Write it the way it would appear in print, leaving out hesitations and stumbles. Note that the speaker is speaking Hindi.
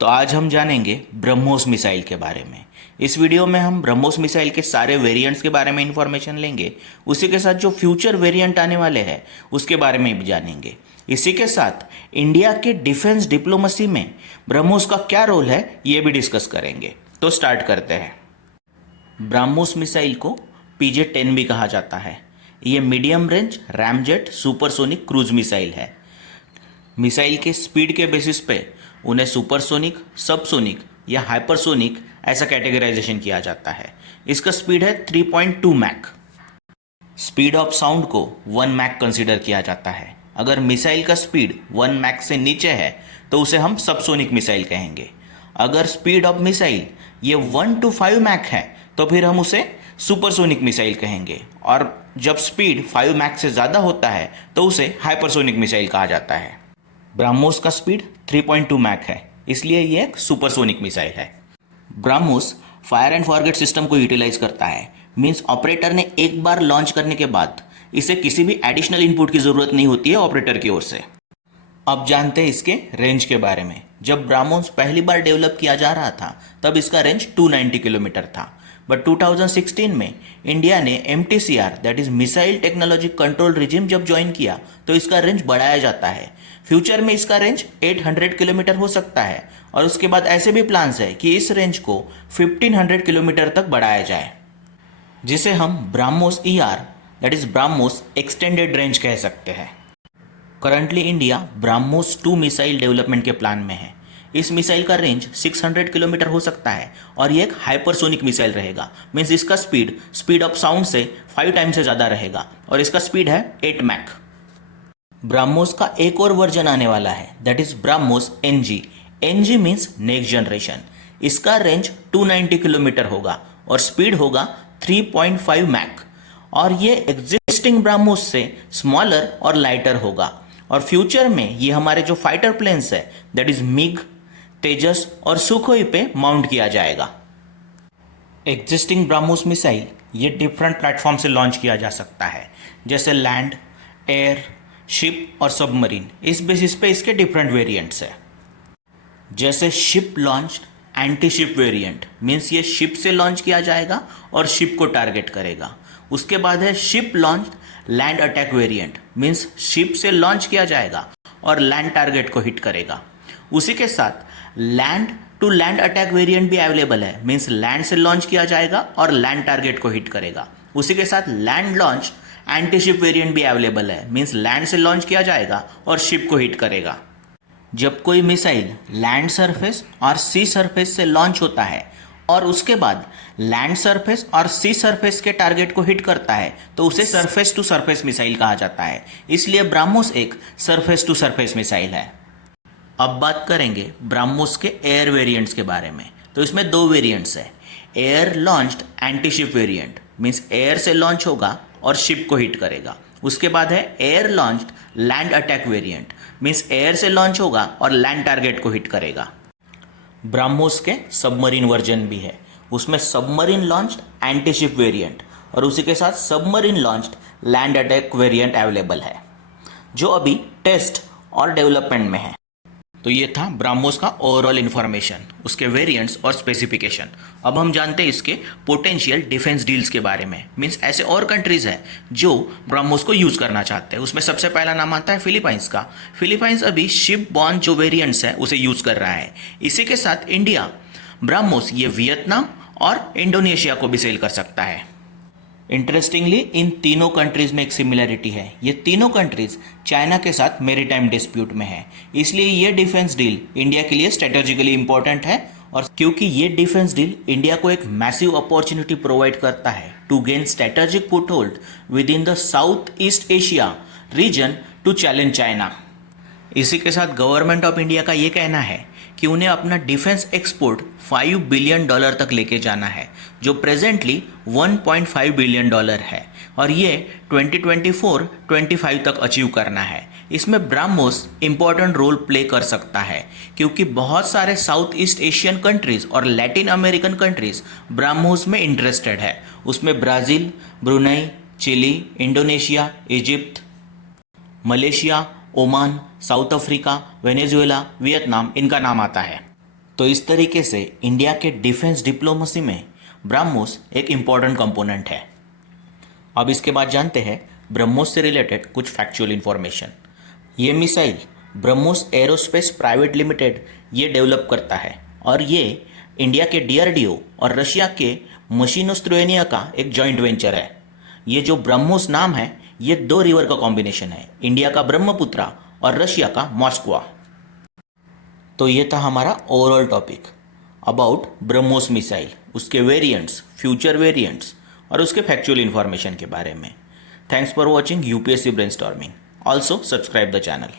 तो आज हम जानेंगे ब्रह्मोस मिसाइल के बारे में। इस वीडियो में हम ब्रह्मोस मिसाइल के सारे वेरिएंट्स के बारे में इंफॉर्मेशन लेंगे। उसी के साथ जो फ्यूचर वेरिएंट आने वाले हैं उसके बारे में भी जानेंगे। इसी के साथ इंडिया के डिफेंस डिप्लोमेसी में ब्रह्मोस का क्या रोल है ये भी डिस्कस करेंगे। तो स्टार्ट करते हैं। ब्रह्मोस मिसाइल को PJ-10 भी कहा जाता है। ये medium range ramjet supersonic cruise missile है। मिसाइल के स्पीड के बेसिस पे उन्हें सुपरसोनिक, सबसोनिक या हाइपरसोनिक ऐसा कैटेगराइजेशन किया जाता है। इसका स्पीड है 3.2 मैक। स्पीड ऑफ साउंड को 1 मैक कंसीडर किया जाता है। अगर मिसाइल का स्पीड 1 मैक से नीचे है तो उसे हम सबसोनिक मिसाइल कहेंगे। अगर स्पीड ऑफ मिसाइल ये 1 to 5 मैक है तो फिर हम उसे सुपरसोनिक मिसाइल कहेंगे, और जब स्पीड 5 मैक से ज़्यादा होता है तो उसे हाइपरसोनिक मिसाइल कहा जाता है। ब्रह्मोस का स्पीड 3.2 मैक है, इसलिए ये एक सुपरसोनिक मिसाइल है। BrahMos fire and forget system को यूटिलाइज करता है। मींस ऑपरेटर ने एक बार लॉन्च करने के बाद इसे किसी भी एडिशनल इनपुट की ज़रूरत नहीं होती है ऑपरेटर की ओर से। अब जानते हैं इसके रेंज के बारे में। जब ब्रह्मोस पहली बार डेवलप किया जा रहा था तब इसका रेंज 290 किलोमीटर था, बट 2016 में इंडिया ने MTCR that is missile technology control regime जब ज्वाइन किया तो इसका रेंज बढ़ाया जाता है। फ्यूचर में इसका रेंज 800 किलोमीटर हो सकता है, और उसके बाद ऐसे भी प्लान्स है कि इस रेंज को 1500 किलोमीटर तक बढ़ाया जाए, जिसे हम BrahMos ER that is BrahMos extended range कह सकते हैं। Currently India BrahMos 2 missile development के प्लान में है। इस मिसाइल का रेंज 600 किलोमीटर हो सकता है और ये एक हाइपरसोनिक मिसाइल रहेगा। मीन्स इसका स्पीड ऑफ साउंड से 5 टाइम्स से ज़्यादा रहेगा, और इसका स्पीड है 8 मैक। ब्रह्मोस का एक और वर्जन आने वाला है that is BrahMos NG। NG means next generation. इसका रेंज 290 किलोमीटर होगा और स्पीड होगा 3.5 मैक, और ये एग्जिस्टिंग ब्रह्मोस से स्मॉलर और लाइटर होगा। और फ्यूचर में ये हमारे जो फाइटर प्लेन्स है दैट इज मिग, तेजस और सुखोई पे माउंट किया जाएगा। एग्जिस्टिंग ब्रह्मोस मिसाइल ये डिफरेंट प्लेटफॉर्म से लॉन्च किया जा सकता है, जैसे लैंड, एयर, शिप और सबमरीन। इस बेसिस पे इसके डिफरेंट वेरिएंट्स है। जैसे ship launched anti ship variant, means ये शिप से लॉन्च किया जाएगा और शिप को टारगेट करेगा। उसके बाद है ship launched land attack variant, means ship से लॉन्च किया जाएगा और लैंड टारगेट को हिट करेगा। उसी के साथ land to land attack variant भी अवेलेबल है, मीन्स लैंड से लॉन्च किया जाएगा और लैंड टारगेट को हिट करेगा। उसी के साथ land launch anti ship variant भी अवेलेबल है, मीन्स लैंड से लॉन्च किया जाएगा और शिप को हिट करेगा। जब कोई मिसाइल लैंड सरफेस और सी सरफेस से लॉन्च होता है और उसके बाद लैंड सरफेस और सी सरफेस के टारगेट को हिट करता है तो उसे सरफेस टू सरफेस मिसाइल कहा जाता है। इसलिए ब्रह्मोस एक सरफेस टू सरफेस मिसाइल है। अब बात करेंगे ब्रह्मोस के एयर वेरिएंट्स के बारे में। तो इसमें 2 वेरिएंट्स है। Air launched anti ship variant, means air से लॉन्च होगा और शिप को हिट करेगा। उसके बाद है air launched land attack variant, means air से लॉन्च होगा और लैंड टारगेट को हिट करेगा। ब्रह्मोस के सबमरीन वर्जन भी है। उसमें submarine launched anti ship variant और उसी के साथ submarine launched land attack variant available है, जो अभी टेस्ट और डेवलपमेंट में है। तो ये था ब्रह्मोस का ओवरऑल इन्फॉर्मेशन, उसके वेरिएंट्स और स्पेसिफिकेशन। अब हम जानते हैं इसके पोटेंशियल डिफेंस डील्स के बारे में। मीन्स ऐसे और कंट्रीज हैं जो ब्रह्मोस को यूज़ करना चाहते हैं। उसमें सबसे पहला नाम आता है फिलीपाइंस का। फिलीपाइंस अभी शिप बॉर्न जो वेरिएंट्स है उसे यूज़ कर रहा है। इसी के साथ इंडिया ब्रह्मोस ये वियतनाम और इंडोनेशिया को भी सेल कर सकता है। इंटरेस्टिंगली इन तीनों कंट्रीज में एक सिमिलरिटी है। ये तीनों कंट्रीज चाइना के साथ मेरीटाइम डिस्प्यूट में है, इसलिए ये डिफेंस डील इंडिया के लिए स्ट्रेटेजिकली इंपॉर्टेंट है। और क्योंकि ये डिफेंस डील इंडिया को एक मैसिव अपॉर्चुनिटी प्रोवाइड करता है to gain strategic foothold within the south east Asia region to challenge China. इसी के साथ गवर्नमेंट ऑफ इंडिया का ये कहना है कि उन्हें अपना डिफेंस एक्सपोर्ट $5 बिलियन तक लेके जाना है, जो प्रेजेंटली $1.5 बिलियन है, और ये 2024-25 तक अचीव करना है। इसमें ब्रह्मोस इंपॉर्टेंट रोल प्ले कर सकता है, क्योंकि बहुत सारे साउथ ईस्ट एशियन कंट्रीज और लैटिन अमेरिकन कंट्रीज ब्रह्मोस में इंटरेस्टेड है। उसमें Brazil, Brunei, Chile, Indonesia, Egypt, Malaysia, Oman, South Africa, Venezuela, Vietnam इनका नाम आता है। तो इस तरीके से इंडिया के डिफेंस डिप्लोमेसी में ब्रह्मोस एक इम्पॉर्टेंट कंपोनेंट है। अब इसके बाद जानते हैं ब्रह्मोस से रिलेटेड कुछ फैक्चुअल इन्फॉर्मेशन। ये missile BrahMos aerospace private limited ये डेवलप करता है और ये इंडिया के DRDO और रशिया के मशीनोस्त्रोएनिया का एक जॉइंट वेंचर है। ये जो ब्रह्मोस नाम है ये 2 रिवर का कॉम्बिनेशन है, इंडिया का ब्रह्मपुत्रा और रशिया का मॉस्कवा। तो ये था हमारा overall topic about BrahMos missile, उसके वेरिएंट्स, फ्यूचर वेरिएंट्स और उसके फैक्चुअल इन्फॉर्मेशन के बारे में। Thanks for watching UPSC brainstorming. Also subscribe the channel.